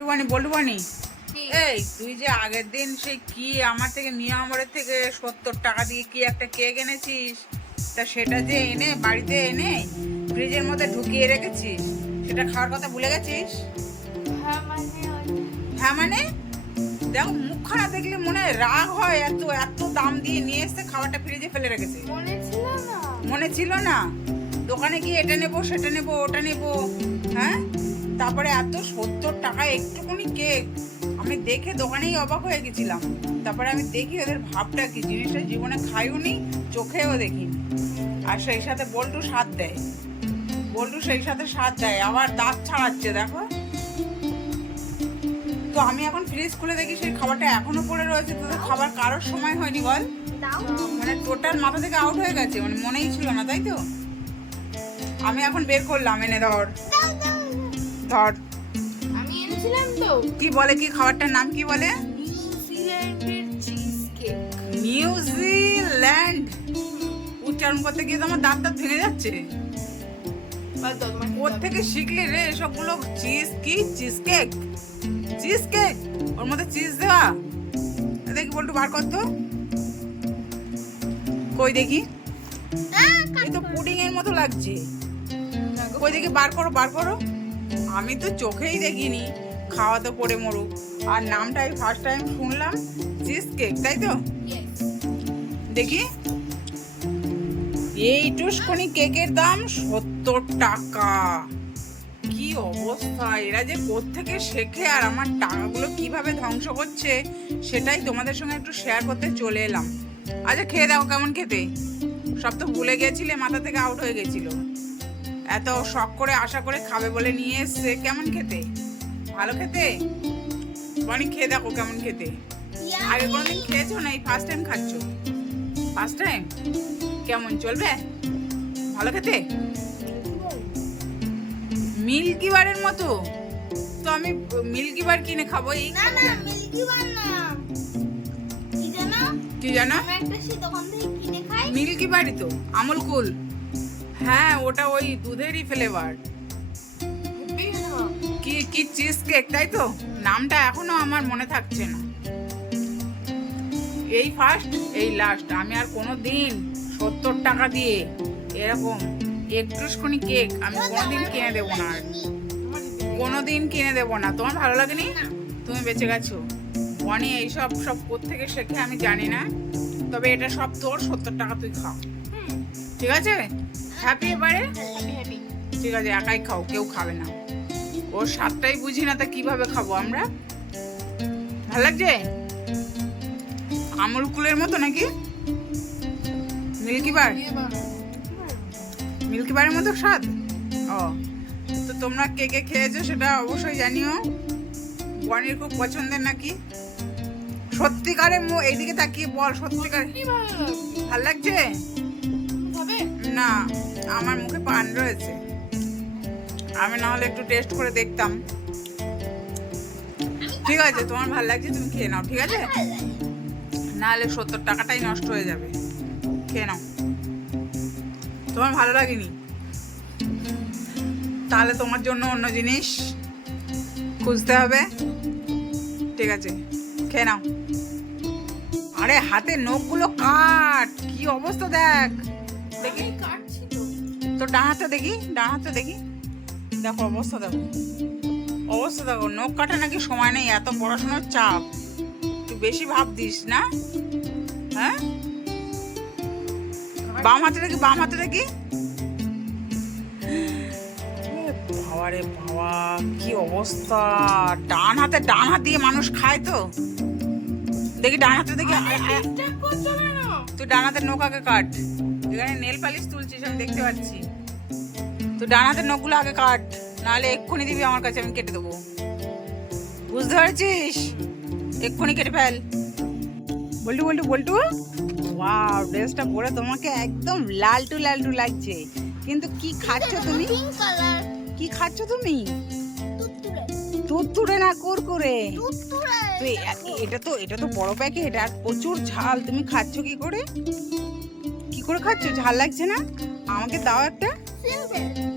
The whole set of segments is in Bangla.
বলটুবানি বলটুবানি এই তুই যে আগের দিন সেই কি আমার থেকে মিয়ামরের থেকে সত্তর টাকা দিয়ে কি একটা কেক এনেছিস? তা সেটা যে এনে বাড়িতে এনে ফ্রিজের মধ্যে ঢুকিয়ে রেখেছিস সেটা খাওয়ার কথা ভুলে গেছিস? হ্যাঁ মানে হ্যাঁ মানে? দেখো মুখখানা দেখলে মনে হয় রাগ হয় এত এত দাম দিয়ে নিয়ে এসে খাবারটা ফ্রিজে ফেলে রেখেছে মনে ছিল না। মনে ছিল না? দোকানে গিয়ে এটা নেব সেটা নেব ওটা নেব হ্যাঁ? তারপরে এত সত্তর টাকা, একটুখানি কেক। আমি দেখে দোকানেই অবাক হয়ে গেছিলাম। তারপরে আমি দেখি ওদের ভাবটা কি? জিনিসটা জীবনে খাইও নি চোখেও দেখি আর সেই সাথে বল্টু স্বাদ দেয়। বল্টু সেই সাথে স্বাদ দেয়, আবার দাঁত ছাড়াচ্ছে, দেখো। তো আমি এখন ফ্রিজ খুলে দেখি সেই খাবারটা এখনও পড়ে রয়েছে তোদের খাবার কারোর সময় হয়নি বল? মানে টোটাল মাথা থেকে আউট হয়ে গেছে মানে মনেই ছিল না, তাই তো? আমি এখন বের করলাম এনে ধর। ধর। আমি এনেছিলাম তো। কি বলে কি খাবারটার নাম কি বলে? নিউজিল্যান্ডের চিজ কেক নিউজিল্যান্ড উচ্চারণ করতে গিয়ে তো আমার দাঁত দাঁত ভেঙে যাচ্ছে। ওর থেকে শিখলি রে সবগুলো চিজ কি? চিজ কেক চিজ কেক ওর মধ্যে চিজ দেওয়া। দেখি বলটু বার করতো কই দেখি? এই তো পুডিং এর মতো লাগছে। কই দেখি বার করো বার করো। আমি তো চোখেই দেখিনি, খাওয়া তো পড়ে মরুক। আর নামটা আমি ফার্স্ট টাইম শুনলাম চিজ কেক তাই তো? দেখি। এই টুসকনি কেকের দাম সত্তর টাকা। কি অবস্থা, এরা যে থেকে শেখে আর আমার টাকাগুলো কীভাবে ধ্বংস করছে সেটাই তোমাদের সঙ্গে একটু শেয়ার করতে চলে এলাম। আচ্ছা খেয়ে দাও, কেমন খেতে? সব তো ভুলে গেছিলে, মাথা থেকে আউট হয়ে গেছিল। এত শখ করে আশা করে খাবে বলে নিয়ে এসছে। কেমন খেতে? ভালো খেতে? অনেক খেয়ে দেখো কেমন খেতে। আগে কোনোদিন খেয়েছো না? এই ফার্স্ট টাইম খাচ্ছ? ফার্স্ট টাইম কেমন? চলবে? ভালো খেতে? মিল্কি বারের মতো? তো আমি মিল্কি বার কিনে খাব এই না না মিল্কি বার না। কি জানো? কি জানো? আমি একটা সেই দোকান থেকে কিনে খাই। মিল্কি তো আমুল কুল। হ্যাঁ ওটা ওই দুধেরই ফ্লেভার কি কি চিজ কেক তাই তো? নামটা এখনও আমার মনে থাকছে না। এই ফার্স্ট এই লাস্ট আমি আর কোনো দিন সত্তর টাকা দিয়ে এরকম একটুখানি কেক আমি কোনোদিন কিনে দেবো না আর। কোনোদিন কিনে দেবো না। তোমার ভালো লাগেনি? তুমি বেঁচে গেছো। বনি, এইসব সব থেকে শেখে আমি জানি না। তবে এটা সব তোর সত্তর টাকা তুই খাও। ঠিক আছে? হ্যাপি এবারে? ঠিক আছে একাই খাও কেউ খাবে না। ওর স্বাদটাই বুঝি না তা কীভাবে খাব আমরা? ভালো লাগছে? আমুল কুলের মতো নাকি? মিল্কি বার মিল্কি বারের মতো স্বাদ? ও তো তোমরা কে কে খেয়েছো সেটা অবশ্যই জানিও। বনির খুব পছন্দের নাকি? সত্যিকারের মো এইদিকে তাকিয়ে বল সত্যিকার ভালো লাগছে? না, আমার মুখে পান রয়েছে। আমি না হলে একটু টেস্ট করে দেখতাম। ঠিক আছে, তোমার ভালো লাগছে, তুমি খেয়ে নাও, ঠিক আছে? না হলে সত্তর টাকাটাই নষ্ট হয়ে যাবে। খেয়ে নাও। তোমার ভালো লাগেনি? তাহলে তোমার জন্য অন্য জিনিস খুঁজতে হবে। ঠিক আছে, খেয়ে নাও। আরে হাতে নখগুলো কাট, কি অবস্থা দেখ। দেখি। তো ডান হাতটা দেখি ডান হাতটা দেখি। দেখো অবস্থা দেখো। অবস্থা দেখো নখ কাটা নাকি সময় নেই এত পড়াশোনার চাপ। তুই বেশি ভাব দিস না। হ্যাঁ? বাম হাতে দেখি বাম হাতে দেখি। বাবা রে বাবা কি অবস্থা। ডান হাতে ডান হাত দিয়ে মানুষ খায় তো। দেখি ডান হাতে দেখি। তুই ডান হাতে আগে কাট। এখানে নেল পালিশ তুলছিস আমি দেখতে পাচ্ছি। তুই ডান হাতের নখগুলো আগে কাট নাহলে এক্ষুনি দিবি আমার কাছে আমি কেটে দেবো। বুঝতে পারছিস? এক্ষুনি কেটে ফেল। বল্টু বল্টু বল্টু? ওয়াও ড্রেসটা পরে তোমাকে একদম লালটু লালটু লাগছে। কিন্তু কি খাচ্ছ তুমি? পিঙ্ক কি খাচ্ছ তুমি? তুতুরে না কুরকুরে তুই এটা তো এটা তো বড় প্যাকেট আর প্রচুর ঝাল। তুমি খাচ্ছ কি করে? করে খাচ্ছ? ঝাল লাগছে না? আমাকে দাও একটা।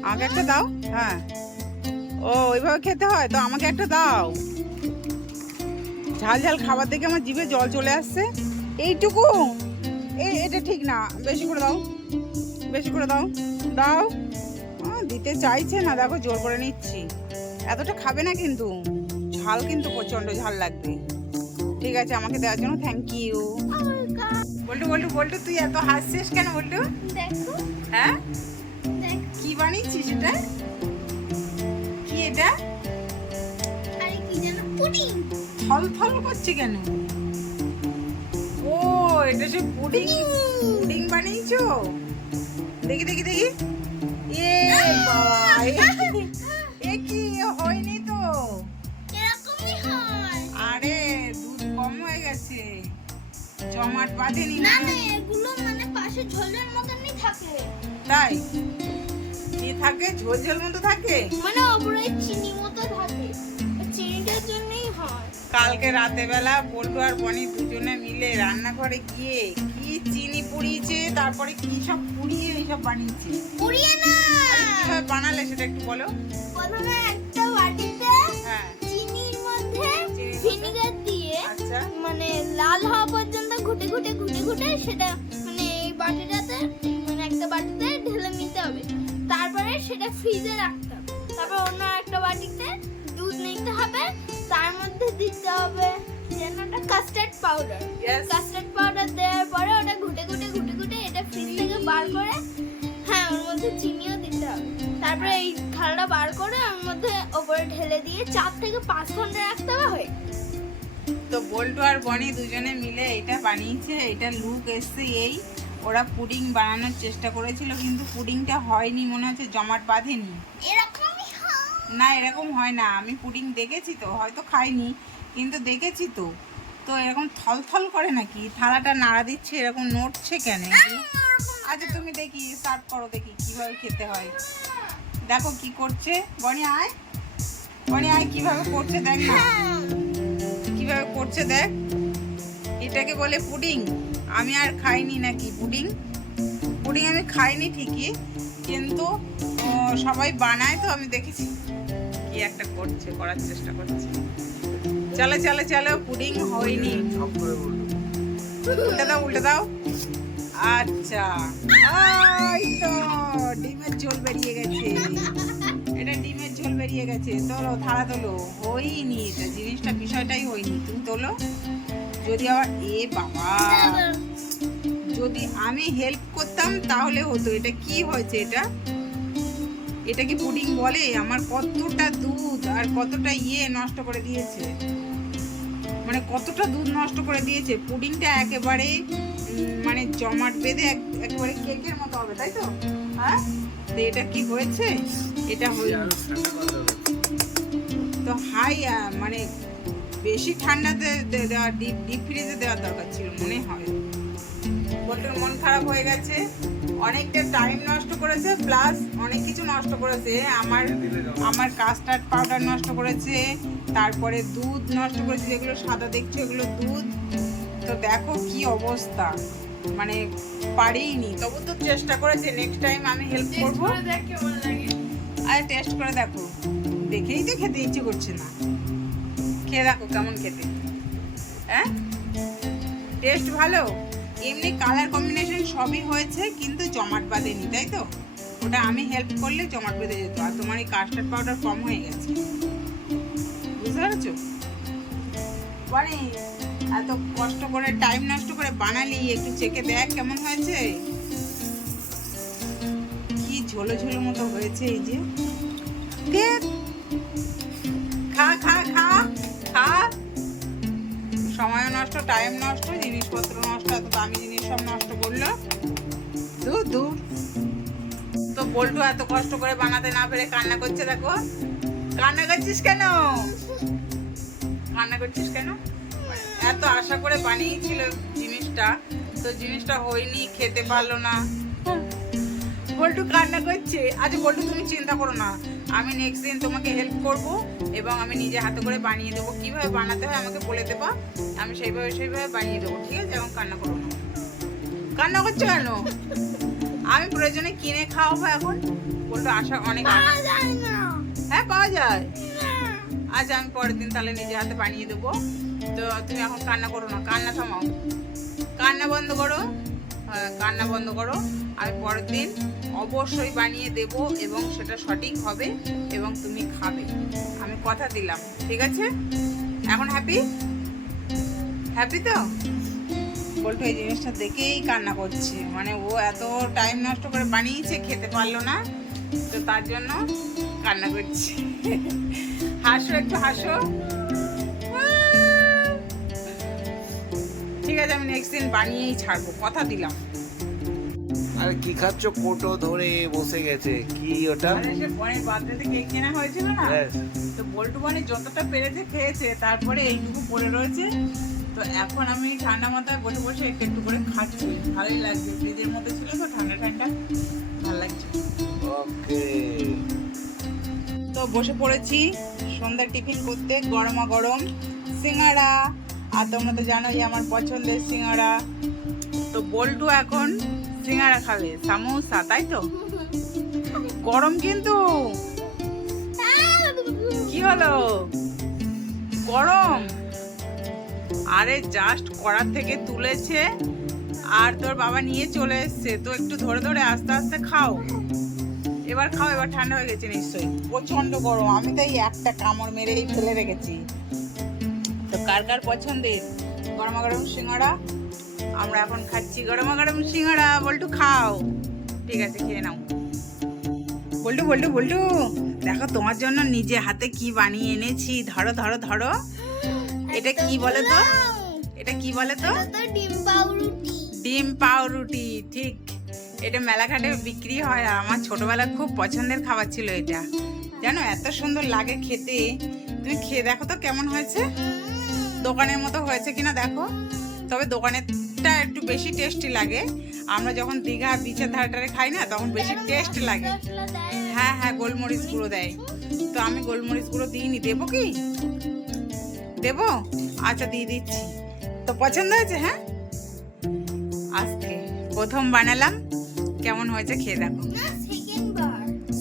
আমাকে একটা দাও? হ্যাঁ। ও ওইভাবে খেতে হয়? তো আমাকে একটা দাও। ঝাল ঝাল খাবার দেখে আমার জিভে জল চলে আসছে। এইটুকু? এই এটা ঠিক না। বেশি করে দাও। বেশি করে দাও। দাও। দিতে চাইছে না। দেখো জোর করে নিচ্ছি। এতটা খাবে না কিন্তু। ঝাল কিন্তু প্রচণ্ড ঝাল লাগবে। ঠিক আছে আমাকে দেওয়ার জন্য থ্যাংক ইউ বল্টু বল্টু বল্টু তুই এত হাসছিস কেন বল্টু? দেখো। হ্যাঁ? দেখো। কি বানিয়েছিস এটা? কি এটা? আরে কি যেন পুডিং। থল থল করছে কেন? ও এটা সে পুডিং? পুডিং। বানিয়েছো? দেখি দেখি দেখি। এ বাবা জমাট বাঁধেনি। না এগুলো মানে পাশে ঝোলের মতনই থাকে। তাই? কি থাকে? ঝোল ঝোল মতো থাকে? মানে ওপরে চিনি মতো থাকে। চিনিটার জন্যই হয়। কালকে রাতে বেলা বল্টু আর বনি দুজনে মিলে রান্নাঘরে গিয়ে কি চিনি পুড়িয়েছে তারপরে কি সব পুড়িয়ে এইসব বানিয়েছে? পুড়িয়ে না! কীভাবে বানালে সেটা একটু বলো। প্রথমে একটা বাটিতে হ্যাঁ। চিনির মধ্যে? ভিনিগার ঘুটে ঘুটে সেটা মানে এই বাটিটাতে মানে একটা বাটিতে ঢেলে নিতে হবে। তারপরে সেটা ফ্রিজে রাখতে হবে। তারপর অন্য একটা বাটিতে দুধ নিতে হবে। তার মধ্যে দিতে হবে যেন একটা কাস্টার্ড পাউডার. কাস্টার্ড পাউডার দেওয়ার পরে ওটা ঘুটে ঘুটে ঘুটে ঘুটে এটা ফ্রিজ থেকে বার করে হ্যাঁ ওর মধ্যে চিনিও দিতে হবে। তারপরে এই থালাটা বার করে ওর মধ্যে ওপরে ঢেলে দিয়ে চার থেকে পাঁচ ঘণ্টা রাখতে হবে। হয়ে। তো বল্টু আর বনি দুজনে মিলে এটা বানিয়েছে এটা লুক এসছে এই। ওরা পুডিং বানানোর চেষ্টা করেছিল কিন্তু পুডিংটা হয়নি মনে হচ্ছে জমাট বাঁধেনি। না এরকম হয় না আমি পুডিং দেখেছি তো হয়তো খাইনি কিন্তু দেখেছি তো। তো এরকম থলথল করে নাকি? থালাটা নাড়া দিচ্ছে এরকম নড়ছে কেন? আচ্ছা তুমি দেখি সার্ভ করো দেখি কীভাবে খেতে হয়। দেখো কি করছে। বনি আয়। বনি আয় কীভাবে করছে দেখ না। করছে দেখ। এটাকে বলে পুডিং। আমি আর খাইনি নাকি পুডিং? পুডিং আমি খাইনি ঠিকই, কিন্তু সবাই বানায় তো আমি দেখেছি। কি একটা করছে, করার চেষ্টা করছে। চলো চলো চলো, পুডিং হয়নি। উল্টে দাও উল্টে দাও। আচ্ছা। ডিমের ঝোল বেরিয়ে গেছে। ঝোল বেরিয়ে গেছে। তোলো থালা তোলো এটা জিনিসটা, বিষয়টাই হয়নি। তুমি তোলো। যদি আবার, এ বাবা। যদি আমি হেল্প করতাম, তাহলে হতো। এটা কি হয়েছে এটা? এটা কি পুডিং বলে? আমার কতটা দুধ আর কতটা ইয়ে নষ্ট করে দিয়েছে। মানে কতটা দুধ নষ্ট করে দিয়েছে। পুডিংটা একেবারে মানে জমাট বেঁধে এক- একেবারে কেকের মতো হবে, তাই তো? হ্যাঁ? তো এটা কি হয়েছে? এটা হয়নি তো হাই মানে বেশি ঠান্ডাতে দে- দেওয়া ডিপ ডিপ ফ্রিজে দেওয়ার দরকার ছিল মনে হয়। বল্টুর মন খারাপ হয়ে গেছে। অনেকটা টাইম নষ্ট করেছে প্লাস অনেক কিছু নষ্ট করেছে। আমার আমার কাস্টার্ড পাউডার নষ্ট করেছে তারপরে দুধ নষ্ট করেছে যেগুলো সাদা দেখছ এগুলো দুধ। তো দেখো কি অবস্থা। মানে পারেইনি তবু তো চেষ্টা করেছে নেক্সট টাইম আমি হেল্প করব। আর টেস্ট করে দেখো। দেখেই তো খেতে ইচ্ছে করছে না। খেয়ে দেখো কেমন খেতে। হ্যাঁ? টেস্ট ভালো? এমনি কালার কম্বিনেশন সবই হয়েছে, কিন্তু জমাট বাঁধেনি, তাই তো? ওটা আমি হেল্প করলে জমাট বেঁধে যেত, আর তোমার এই কাস্টার্ড পাউডার কম হয়ে গেছে। বুঝতে পারছ? মানে এত কষ্ট করে টাইম নষ্ট করে বানালি, একটু চেকে দেখ কেমন হয়েছে। ঝোলো ঝোলো মতো হয়েছে এই যে। খা খা খা খা। সময় নষ্ট টাইম নষ্ট, জিনিসপত্র নষ্ট, এত দামি জিনিস সব নষ্ট করল। দূর দূর। তো বল্টু এত কষ্ট করে বানাতে না পেরে কান্না করছে, দেখো। কান্না করছিস কেন? কান্না করছিস কেন? এত আশা করে বানিয়েছিল জিনিসটা, তো জিনিসটা হয়নি, খেতে পারল না। বল্টু কান্না করছে আচ্ছা বল্টু তুমি চিন্তা করো না। আমি নেক্সট দিন তোমাকে হেল্প করব এবং আমি নিজে হাতে করে বানিয়ে দেবো। কীভাবে বানাতে হয় আমাকে বলে দেবা? আমি সেইভাবে সেইভাবে বানিয়ে দেবো ঠিক আছে? এবং কান্না করো না। কান্না করছ কেন? আমি প্রয়োজনে কিনে খাওয়াবো এখন। বলতো আশা অনেক পাওয়া যায় না। হ্যাঁ পাওয়া যায়। আজ আমি পরের দিন তাহলে নিজে হাতে বানিয়ে দেবো। তো তুমি এখন কান্না করো না। কান্না থামাও। কান্না বন্ধ করো। হ্যাঁ, কান্না বন্ধ করো। আমি পরের দিন অবশ্যই বানিয়ে দেব এবং সেটা সঠিক হবে এবং তুমি খাবে। আমি কথা দিলাম, ঠিক আছে? এখন হ্যাপি হ্যাপি তো? বলতো এই জিনিসটা দেখেই কান্না করছে। মানে ও এত টাইম নষ্ট করে বানিয়েছে, খেতে পারল না, তো তার জন্য কান্না করছে। হাসো, একটু হাসো। ঠিক আছে, আমি নেক্সট দিন বানিয়েই ছাড়বো। কথা দিলাম। আরে কি খাচ্ছ? কোটো ধরে বসে গেছে। কি ওটা? সে বনের বার্থডেতে কেক কেনা হয়েছিল না? তো বল্টু বনে যতটা পেরেছে খেয়েছে তারপরে এইটুকু পড়ে রয়েছে। তো এখন আমি ঠান্ডা মাথায় বসে বসে একটু একটু করে খাচ্ছি। ভালোই লাগছে। ফ্রিজের মধ্যে ছিল তো ঠান্ডা ঠান্ডা। ভালো লাগছে। ওকে। তো বসে পড়েছি সন্ধ্যার টিফিন করতে গরমা গরম। সিঙ্গাড়া আর তোমরা তো জানোই আমার পছন্দের সিঙ্গাড়া তো বল্টু এখন সিঙ্গাড়া খাবে, সামোসা, তাই তো? গরম কিন্তু। কি হলো? গরম। আরে জাস্ট কড়ার থেকে তুলেছে, আর তোর বাবা নিয়ে চলে এসছে। তো একটু ধরে ধরে আস্তে আস্তে খাও। এবার খাও, এবার ঠান্ডা হয়ে গেছে নিশ্চয়ই। প্রচণ্ড গরম। আমি তাই একটা কামড় মেরেই ফেলে রেখেছি। তো কার কার পছন্দের? গরমা গরম সিঙ্গাড়া আমরা এখন খাচ্ছি গরমা গরম সিঙ্গাড়া। বল্টু খাও। ঠিক আছে খেয়ে নাও। বল্টু বল্টু বল্টু দেখো তোমার জন্য নিজে হাতে কি বানিয়ে এনেছি। ধরো ধরো ধরো। এটা কি বলে তো? এটা কি বলে তো? ডিম পাউরুটি। ডিম পাউরুটি ঠিক। এটা মেলাঘাটে বিক্রি হয়। আর আমার ছোটবেলার খুব পছন্দের খাবার ছিল এটা। জানো এত সুন্দর লাগে খেতে। তুমি খেয়ে দেখো তো কেমন হয়েছে? দোকানের মতো হয়েছে কিনা দেখো। তবে দোকানেরটা একটু বেশি টেস্টি লাগে। আমরা যখন দীঘা বিচের ধারে খাই না, তখন বেশি টেস্ট লাগে। হ্যাঁ হ্যাঁ গোলমরিচ গুঁড়ো দেয়। তো আমি গোলমরিচ গুঁড়ো দিইনি। দেবো কি? দেবো? আচ্ছা দিয়ে দিচ্ছি। তো পছন্দ হয়েছে হ্যাঁ? আজকে প্রথম বানালাম। কেমন হয়েছে খেয়ে দেখো।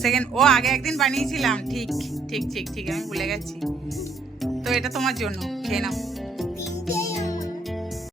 সেকেন্ড, ও আগে একদিন বানিয়েছিলাম। ঠিক ঠিক ঠিক ঠিক, আমি ভুলে গেছি। তো এটা তোমার জন্য। খেয়ে নাও।